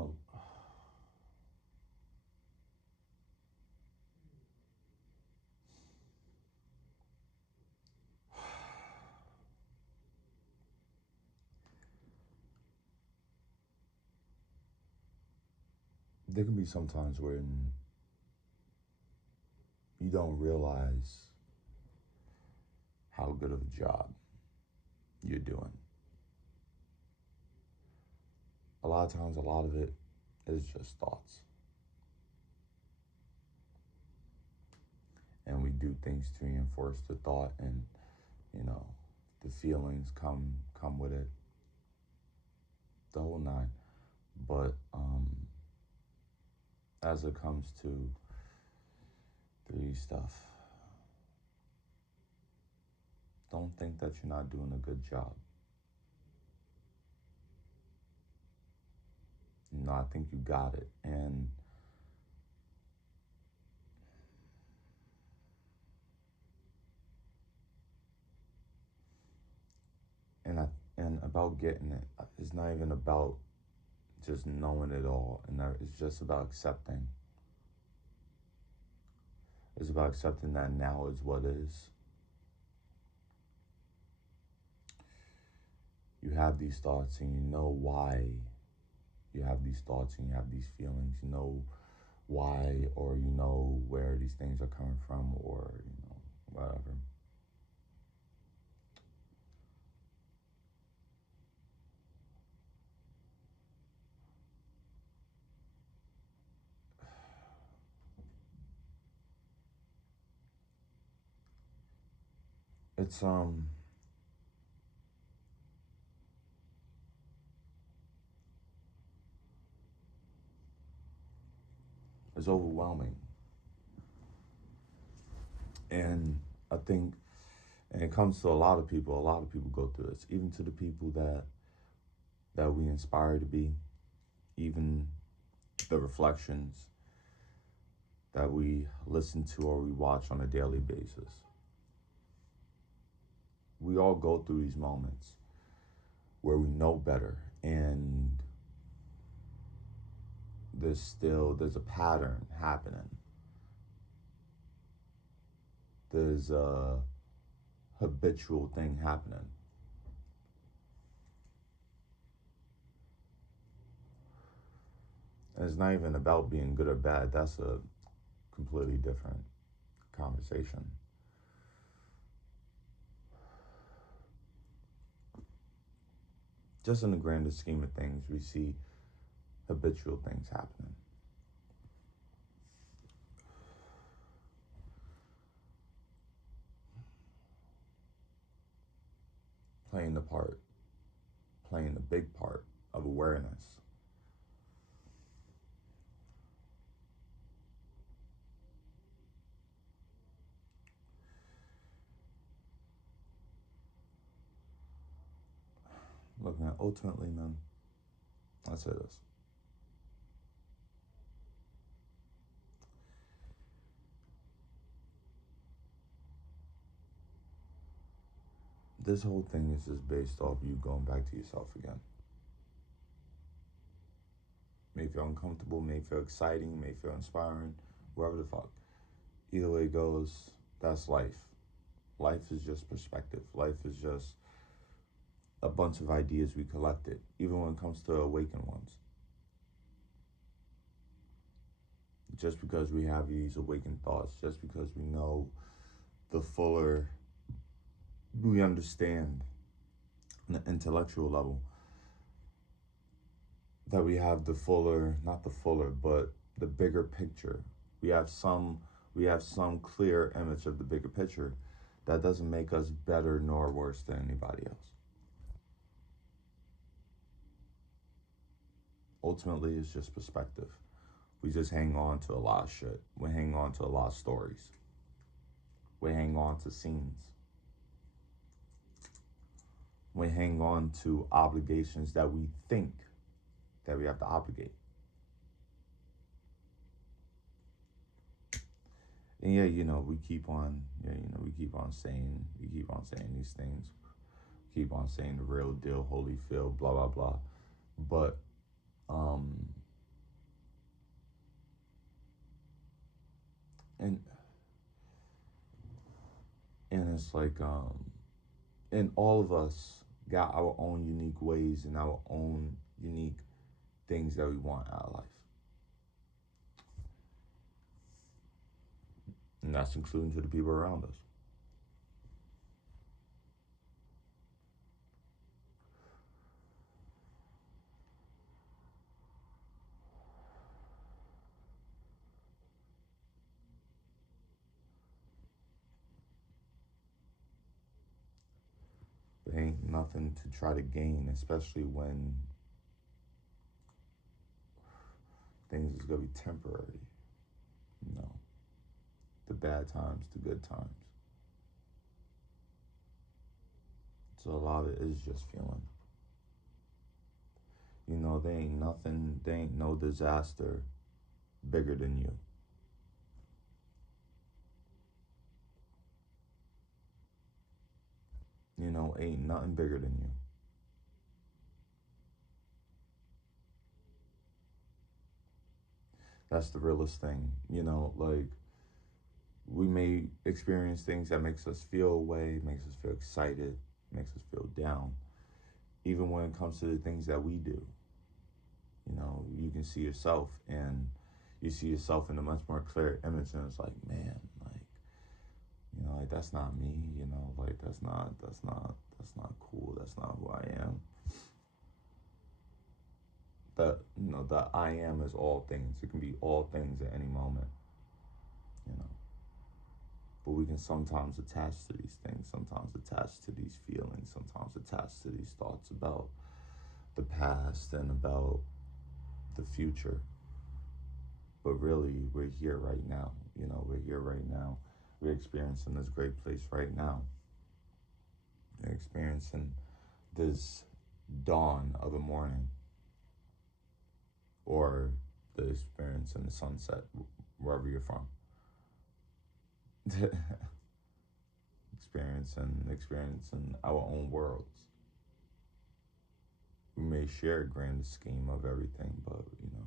know, there can be some times when you don't realize how good of a job you're doing. A lot of times, a lot of it is just thoughts. And we do things to reinforce the thought, and, you know, the feelings come with it, the whole nine. But as it comes to 3D stuff, don't think that you're not doing a good job. I think you got it. And and about getting it, it's not even about just knowing it all, and it's just about accepting. It's about accepting that now is what is. You have these thoughts, and you know why you have these thoughts, and you have these feelings. You know why, or you know where these things are coming from, or whatever. It's it's overwhelming, and I think, and it comes to a lot of people. A lot of people go through this, even to the people that we inspire to be, even the reflections that we listen to or we watch on a daily basis. We all go through these moments where we know better, and there's a pattern happening. There's a habitual thing happening. And it's not even about being good or bad. That's a completely different conversation. Just in the grander scheme of things, we see habitual things happening. Playing the part, playing the big part of awareness. Looking at ultimately, man, I say this. This whole thing is just based off you going back to yourself again. May feel uncomfortable, may feel exciting, may feel inspiring, wherever the fuck. Either way it goes, that's life. Life is just perspective. Life is just a bunch of ideas we collected, even when it comes to awakened ones. Just because we have these awakened thoughts, just because we know the fuller, we understand on the intellectual level that we have the fuller, not the fuller, but the bigger picture. We have some we have some clear image of the bigger picture. That doesn't make us better nor worse than anybody else. Ultimately, it's just perspective. We just hang on to a lot of shit. We hang on to a lot of stories. We hang on to scenes. We hang on to obligations that we think that we have to obligate. And yeah, we keep on saying these things, keep on saying the real deal, Holyfield, blah blah blah. But and it's like, and all of us got our own unique ways and our own unique things that we want out of life. And that's including to the people around us. There ain't nothing to try to gain, especially when things is gonna be temporary. You know, the bad times, the good times. So a lot of it is just feeling. You know, there ain't no disaster bigger than you. You know, ain't nothing bigger than you. That's the realest thing. You know, like, we may experience things that makes us feel away, makes us feel excited, makes us feel down. Even when it comes to the things that we do, you know, you can see yourself, and you see yourself in a much more clear image, and it's like, man, like, you know, like, that's not me, you know, like, that's not cool, that's not who I am. That, you know, that I am is all things. It can be all things at any moment, you know. But we can sometimes attach to these things, sometimes attach to these feelings, sometimes attach to these thoughts about the past and about the future. But really, we're here right now. You know, we're here right now. We're experiencing this great place right now. We're experiencing this dawn of a morning, or the experience in the sunset, wherever you're from. experiencing our own worlds. We may share a grand scheme of everything, but, you know,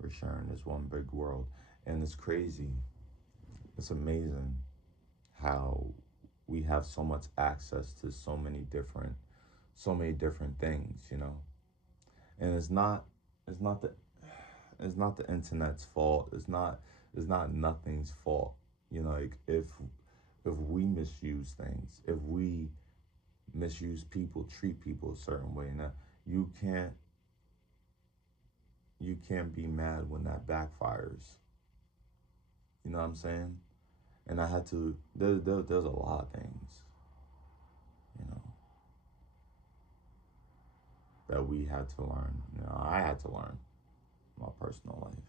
we're sharing this one big world. And it's crazy. It's amazing how we have so much access to so many different things, you know. And it's not the internet's fault. It's not nothing's fault. You know, like, if we misuse things, if we misuse people, treat people a certain way, now you can't be mad when that backfires. You know what I'm saying? And I had to. There's a lot of things, you know, that we had to learn. You know, I had to learn in my personal life.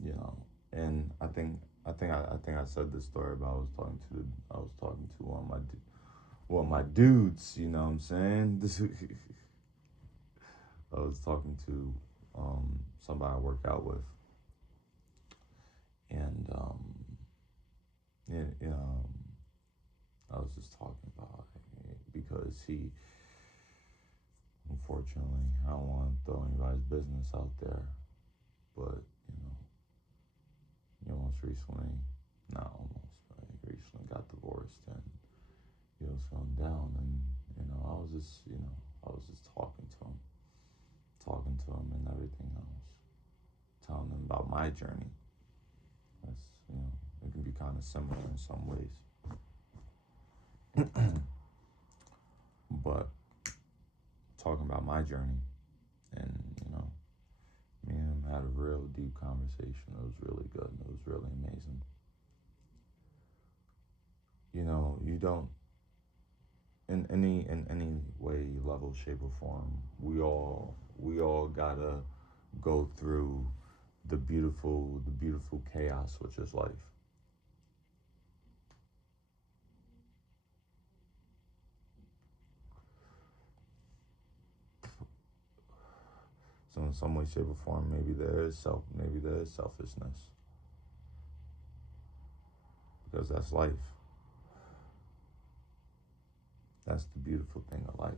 You know, and I think I said this story about I was talking to one of my dudes. You know what I'm saying? I was talking to somebody I work out with, and yeah, I was just talking about it because unfortunately, I don't want to throw anybody's business out there, but, you know, he almost recently, not almost, but he recently got divorced, and he was feeling down, and, you know, I was just talking to him and everything else, telling him about my journey. That's, you know, it can be kind of similar in some ways. But talking about my journey, and, you know, me and him had a real deep conversation. It was really good, and it was really amazing. You know, you don't, in any way, level, shape, or form, we all gotta go through the beautiful chaos which is life. So in some way, shape, or form, maybe there is selfishness, because that's life. That's the beautiful thing of life.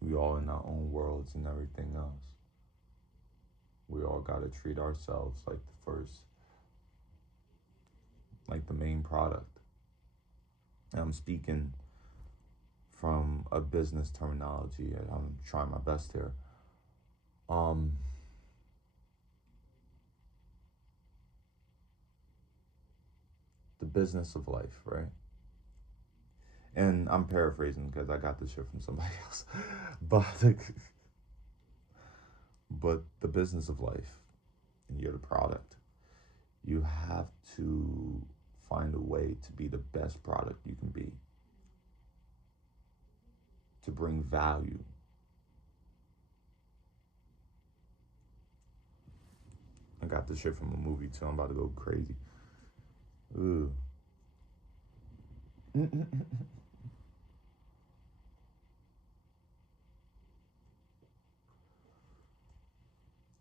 We all in our own worlds and everything else. We all got to treat ourselves like the first, like the main product. And I'm speaking from a business terminology, and I'm trying my best here. Um, the business of life, right? And I'm paraphrasing because I got this shit from somebody else, but but the business of life, and you're the product. You have to find a way to be the best product you can be, to bring value. I got this shit from a movie too. I'm about to go crazy. Ooh.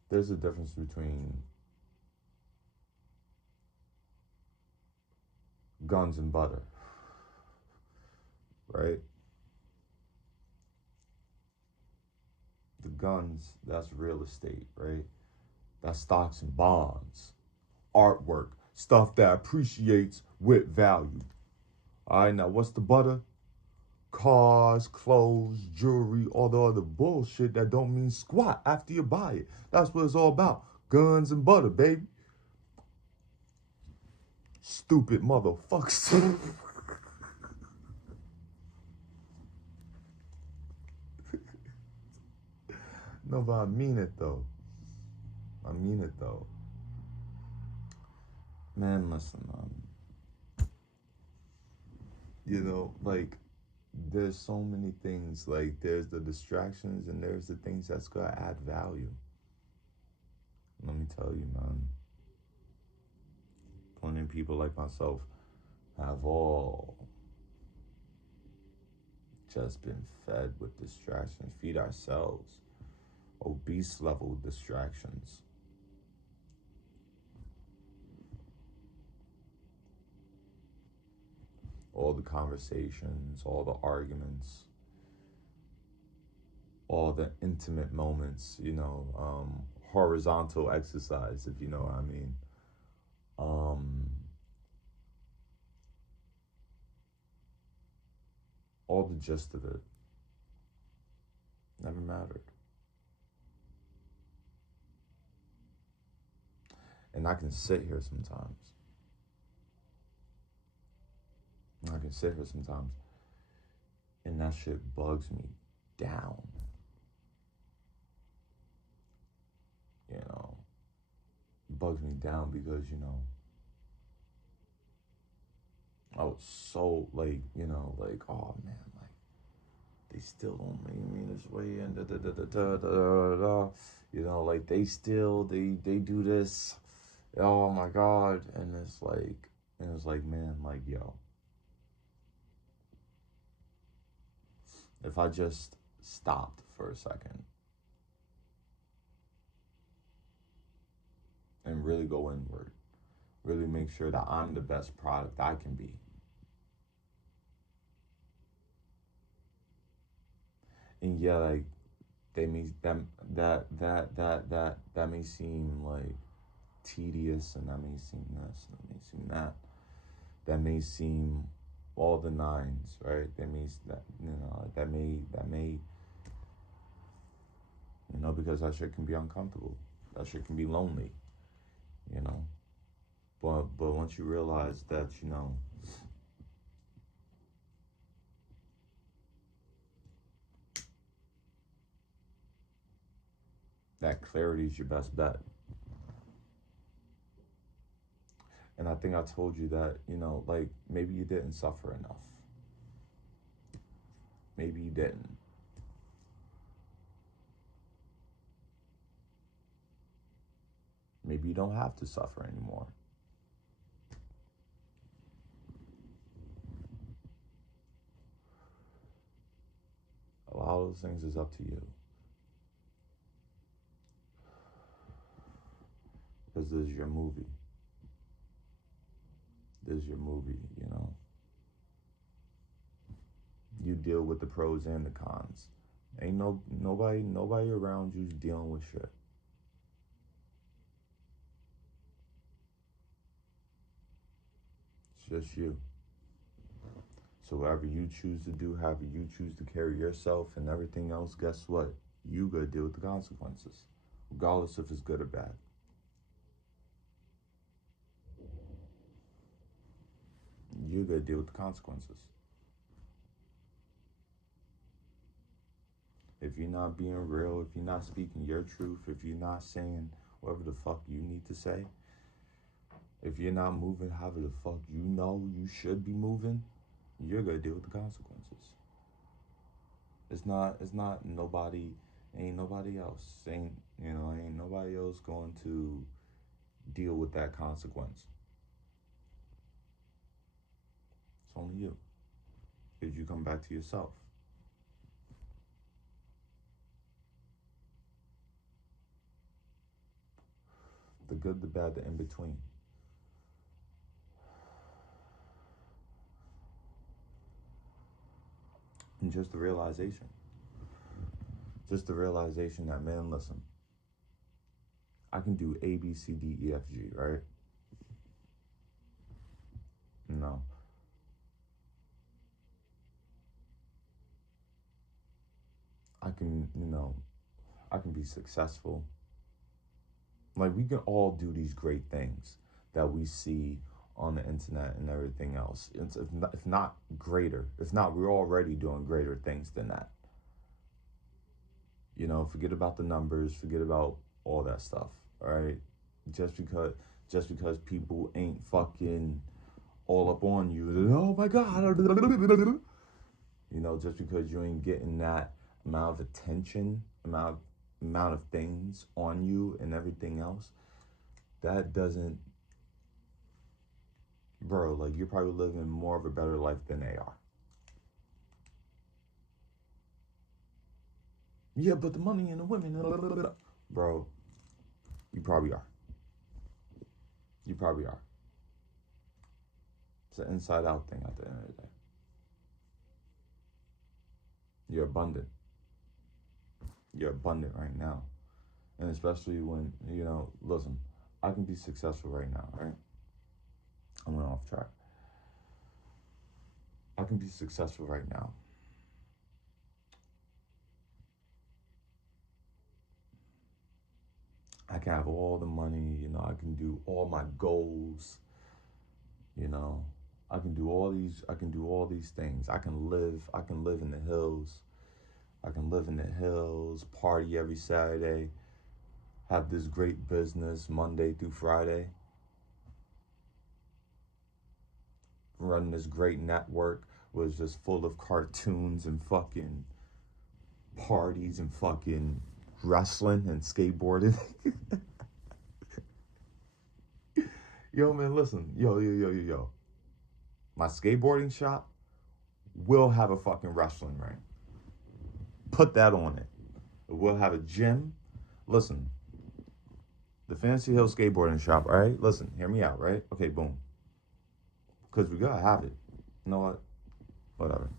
There's a difference between guns and butter, right? The guns, that's real estate, right? That's stocks and bonds, artwork, stuff that appreciates with value. All right, now what's the butter? Cars, clothes, jewelry, all the other bullshit that don't mean squat after you buy it. That's what it's all about. Guns and butter, baby. Stupid motherfuckers. No, but I mean it though. I mean it though. Man, listen, like there's so many things. Like there's the distractions and there's the things that's gonna add value. Let me tell you, man. Plenty of people like myself have all just been fed with distractions. Feed ourselves obese level distractions. All the conversations, all the arguments, all the intimate moments, horizontal exercise, if you know what I mean. Um, all the gist of it never mattered. And I can sit here sometimes. I can sit here sometimes, and that shit bugs me down. You know, it bugs me down because I was so like oh man, like they still don't make me this way and da da da da da da da. Like they do this. Oh my god, and it's like man, like yo, if I just stopped for a second and really go inward, really make sure that I'm the best product I can be. And yeah, like they may that may seem like tedious, and that may seem this, and that may seem that. That may seem all the nines, right? That means that that may because that shit can be uncomfortable. That shit can be lonely, you know. But once you realize that that clarity is your best bet. And I think I told you that, like maybe you didn't suffer enough. Maybe you didn't. Maybe you don't have to suffer anymore. A lot of those things is up to you. Because this is your movie. This is your movie. You deal with the pros and the cons. Ain't nobody around you's dealing with shit. just you. So whatever you choose to do, however you choose to carry yourself and everything else, guess what? You gotta deal with the consequences, regardless if it's good or bad. You gotta deal with the consequences. If you're not being real, if you're not speaking your truth, if you're not saying whatever the fuck you need to say, if you're not moving however the fuck you know you should be moving, you're gonna deal with the consequences. It's not nobody, ain't nobody else. Ain't nobody else going to deal with that consequence. It's only you. If you come back to yourself. The good, the bad, the in between. And just the realization. Just the realization that, man, listen, I can do A, B, C, D, E, F, G, right? No. I can be successful. Like, we can all do these great things that we see on the internet and everything else. It's if not greater. If not, we're already doing greater things than that. Forget about the numbers, forget about all that stuff, all right? Just because just because people ain't fucking all up on you, oh my god, just because you ain't getting that amount of attention, amount of things on you and everything else, that doesn't, bro, like, you're probably living more of a better life than they are. Yeah, but the money and the women, bro, you probably are. You probably are. It's an inside out thing at the end of the day. You're abundant. You're abundant right now. And especially when, listen, I can be successful right now, right? I went off track. I can be successful right now. I can have all the money, I can do all my goals, you know. I can do all these things. I can live in the hills. I can live in the hills, party every Saturday, have this great business Monday through Friday, run this great network was just full of cartoons and fucking parties and fucking wrestling and skateboarding. Yo, man, listen. Yo. My skateboarding shop will have a fucking wrestling ring. Put that on it. We'll have a gym. Listen, the Fantasy Hill skateboarding shop, all right? Listen, hear me out, right? Okay, boom. Because we gotta have it. You know what? Whatever.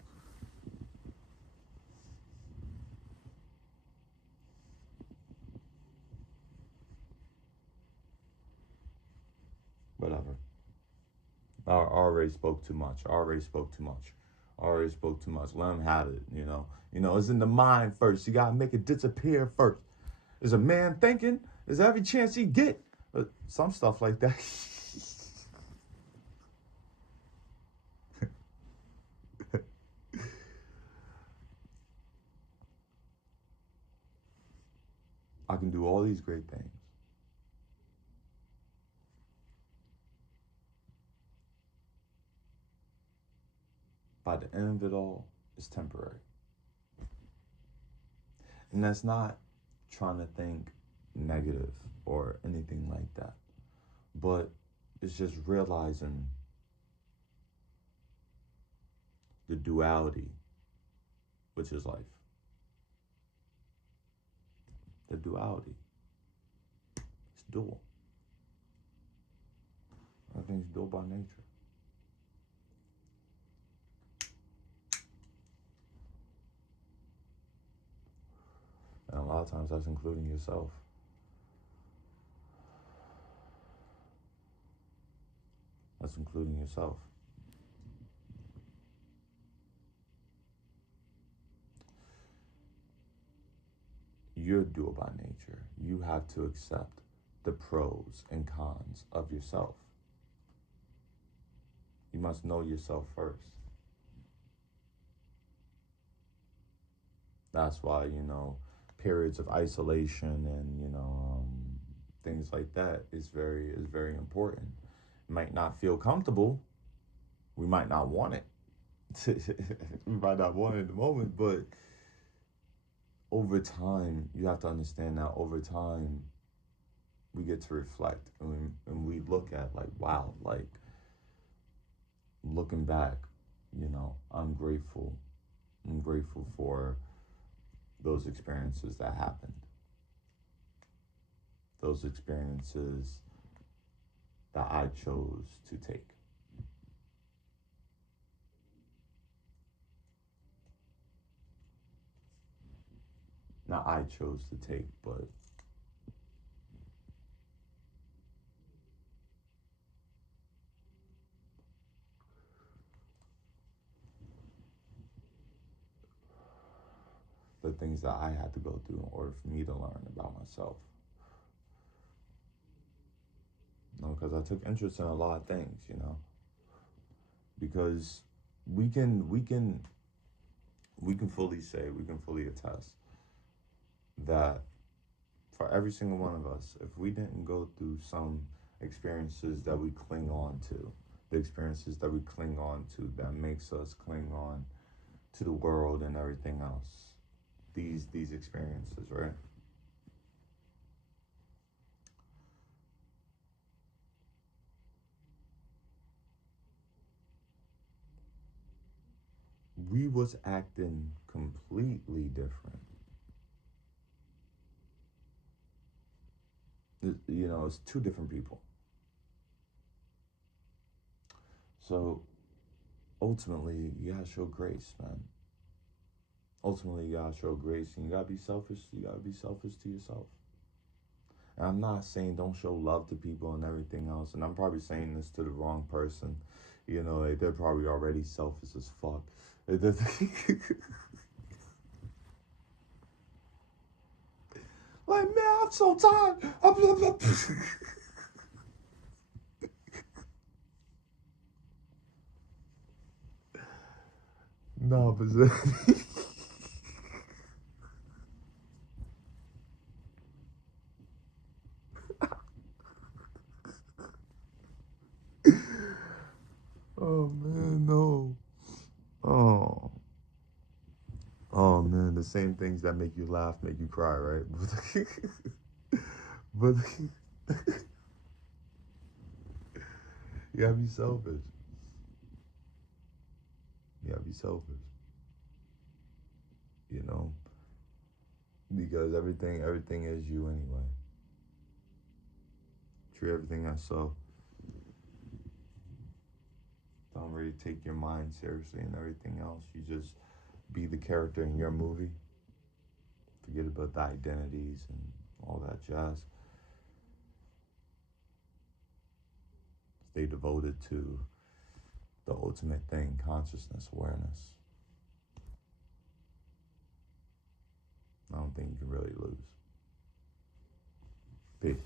Whatever. I already spoke too much. Let them have it, It's in the mind first. You gotta make it disappear first. Is a man thinking? Is every chance he get? Some stuff like that. I can do all these great things. By the end of it all, it's temporary. And that's not trying to think negative or anything like that. But it's just realizing the duality, which is life. The duality. It's dual. Everything's dual by nature. And a lot of times that's including yourself. That's including yourself. you're a doer by nature. You have to accept the pros and cons of yourself. You must know yourself first. That's why, periods of isolation and, things like that is very important. It might not feel comfortable. We might not want it. We might not want it in the moment, but over time, you have to understand that over time, we get to reflect and we look at like, wow, like looking back, I'm grateful. I'm grateful for those experiences that happened. Those experiences that I chose to take. Not I chose to take, but the things that I had to go through in order for me to learn about myself. Because I took interest in a lot of things, because we can we can we can fully say, we can fully attest that for every single one of us, if we didn't go through some experiences that we cling on to, the experiences that we cling on to that makes us cling on to the world and everything else, these experiences, right? We was acting completely different. It's two different people. So ultimately, you gotta show grace, man. Ultimately, you gotta show grace, and you gotta be selfish. You gotta be selfish to yourself. And I'm not saying don't show love to people and everything else. And I'm probably saying this to the wrong person. Like they're probably already selfish as fuck. Like, man, I'm so tired. No, but oh man, no. Oh, oh man, the same things that make you laugh make you cry, right? But you gotta be selfish. You gotta be selfish. You know, because everything is you anyway. Treat everything as so. Don't really take your mind seriously and everything else. You just be the character in your movie. Forget about the identities and all that jazz. Stay devoted to the ultimate thing, consciousness, awareness. I don't think you can really lose. Peace.